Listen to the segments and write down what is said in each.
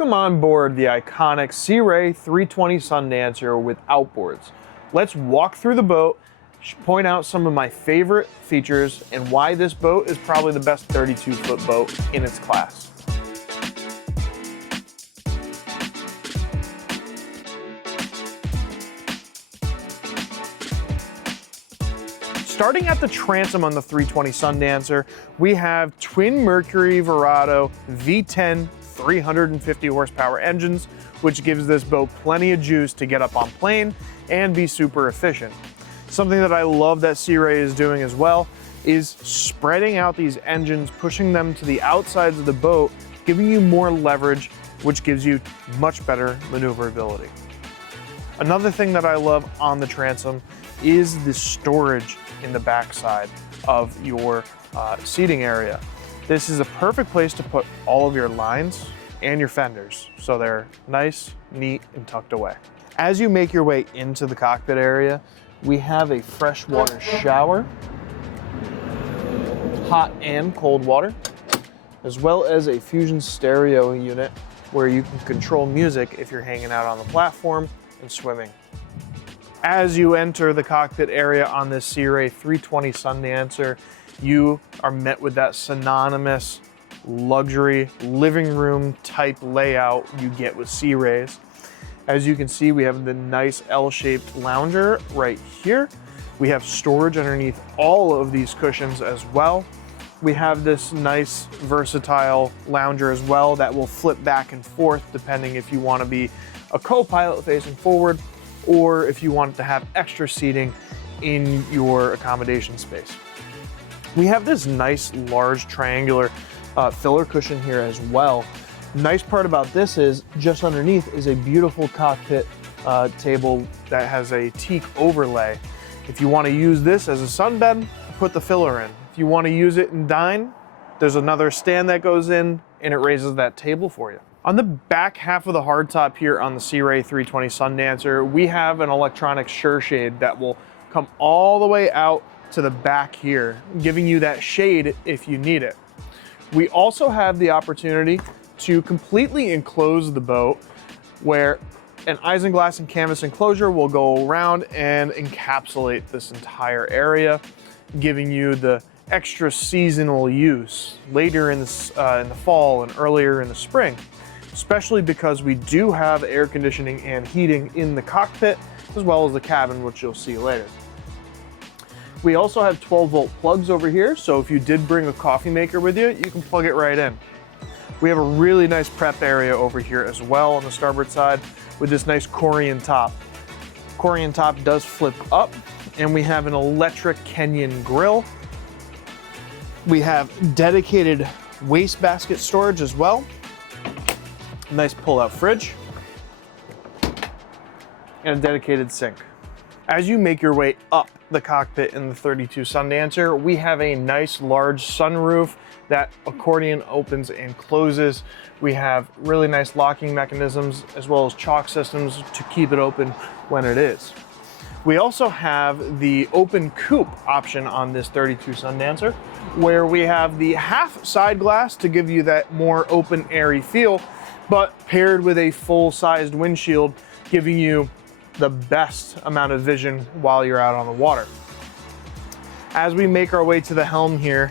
Welcome on board the iconic Sea Ray 320 Sundancer with Outboards. Let's walk through the boat, point out some of my favorite features, and why this boat is probably the best 32-foot boat in its class. Starting at the transom on the 320 Sundancer, we have twin Mercury Verado V10 350 horsepower engines, which gives this boat plenty of juice to get up on plane and be super efficient. Something that I love that Sea Ray is doing as well is spreading out these engines, pushing them to the outsides of the boat, giving you more leverage, which gives you much better maneuverability. Another thing that I love on the transom is the storage in the backside of your seating area. This is a perfect place to put all of your lines and your fenders, so they're nice, neat, and tucked away. As you make your way into the cockpit area, we have a freshwater shower, hot and cold water, as well as a Fusion stereo unit where you can control music if you're hanging out on the platform and swimming. As you enter the cockpit area on this Sea Ray 320 Sundancer, you are met with that synonymous luxury living room type layout you get with Sea Rays. As you can see, we have the nice L-shaped lounger right here. We have storage underneath all of these cushions as well. We have this nice versatile lounger as well that will flip back and forth depending if you want to be a co-pilot facing forward or if you want to have extra seating in your accommodation space. We have this nice large triangular filler cushion here as well. Nice part about this is just underneath is a beautiful cockpit table that has a teak overlay. If you want to use this as a sunbed, put the filler in. If you want to use it and dine, there's another stand that goes in and it raises that table for you. On the back half of the hardtop here on the Sea Ray 320 Sundancer, we have an electronic sure shade that will come all the way out to the back here, giving you that shade if you need it. We also have the opportunity to completely enclose the boat where an isinglass and canvas enclosure will go around and encapsulate this entire area, giving you the extra seasonal use later in the fall and earlier in the spring, especially because we do have air conditioning and heating in the cockpit as well as the cabin, which you'll see later. We also have 12-volt plugs over here, so if you did bring a coffee maker with you, you can plug it right in. We have a really nice prep area over here as well on the starboard side with this nice Corian top. Corian top does flip up, and we have an electric Kenyan grill. We have dedicated wastebasket storage as well. Nice pull-out fridge, and a dedicated sink. As you make your way up the cockpit in the 32 Sundancer, we have a nice large sunroof that accordion opens and closes. We have really nice locking mechanisms as well as chalk systems to keep it open when it is. We also have the open coupe option on this 32 Sundancer, where we have the half side glass to give you that more open, airy feel, but paired with a full-sized windshield, giving you the best amount of vision while you're out on the water. As we make our way to the helm here,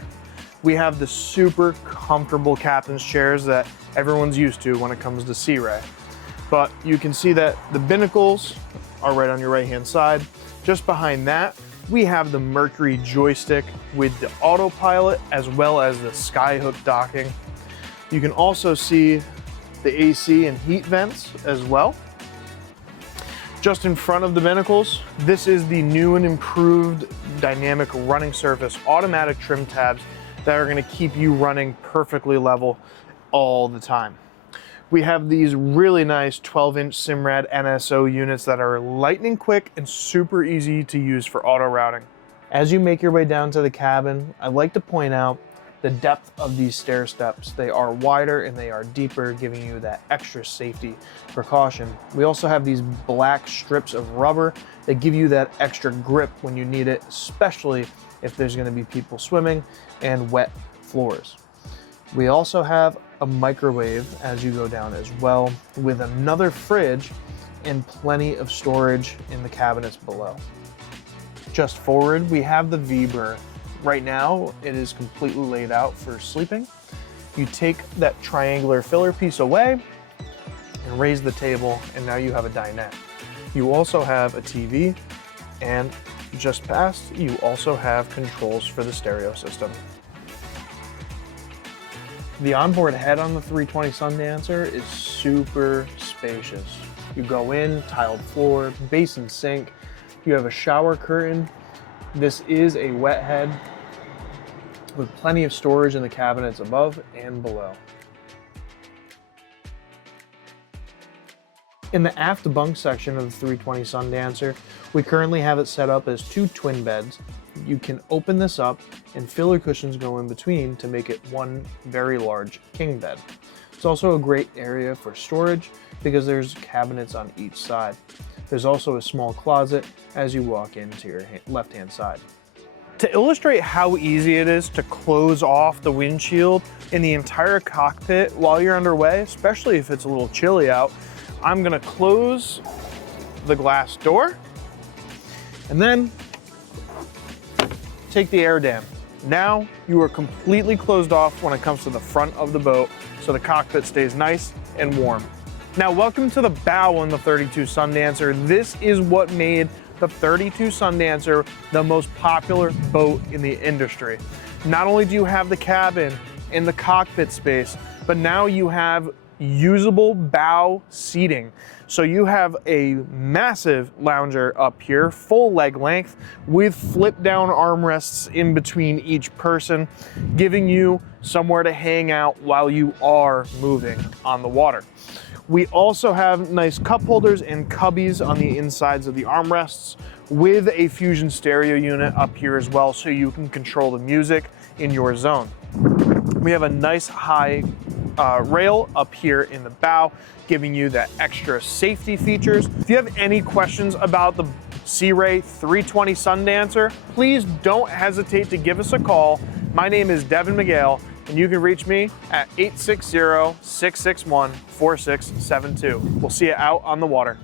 we have the super comfortable captain's chairs that everyone's used to when it comes to Sea Ray. But you can see that the binnacles are right on your right-hand side. Just behind that, we have the Mercury joystick with the autopilot as well as the skyhook docking. You can also see the AC and heat vents as well. Just in front of the binnacles, this is the new and improved dynamic running surface automatic trim tabs that are going to keep you running perfectly level all the time. We have these really nice 12-inch Simrad NSO units that are lightning quick and super easy to use for auto routing. As you make your way down to the cabin, I'd like to point out the depth of these stair steps. They are wider and they are deeper, giving you that extra safety precaution. We also have these black strips of rubber that give you that extra grip when you need it, especially if there's going to be people swimming and wet floors. We also have a microwave as you go down as well, with another fridge and plenty of storage in the cabinets below. Just forward, we have the V-berth. Right now, it is completely laid out for sleeping. You take that triangular filler piece away and raise the table, and now you have a dinette. You also have a TV, and just past, you also have controls for the stereo system. The onboard head on the 320 Sundancer is super spacious. You go in, tiled floor, basin sink, you have a shower curtain. This is a wet head with plenty of storage in the cabinets above and below. In the aft bunk section of the 320 Sundancer, we currently have it set up as 2 twin beds. You can open this up and filler cushions go in between to make it one very large king bed. It's also a great area for storage because there's cabinets on each side. There's also a small closet as you walk into your left-hand side. To illustrate how easy it is to close off the windshield in the entire cockpit while you're underway, especially if it's a little chilly out, I'm gonna close the glass door and then take the air dam. Now you are completely closed off when it comes to the front of the boat, so the cockpit stays nice and warm. Now welcome to the bow on the 32 Sundancer. This is what made the 32 Sundancer the most popular boat in the industry. Not only do you have the cabin and the cockpit space, but now you have usable bow seating. So you have a massive lounger up here, full leg length, with flip down armrests in between each person, giving you somewhere to hang out while you are moving on the water. We also have nice cup holders and cubbies on the insides of the armrests, with a Fusion stereo unit up here as well, so you can control the music in your zone. We have a nice high rail up here in the bow, giving you that extra safety features. If you have any questions about the Sea Ray 320 Sundancer, please don't hesitate to give us a call. My name is Devin McGale, and you can reach me at 860-661-4672. We'll see you out on the water.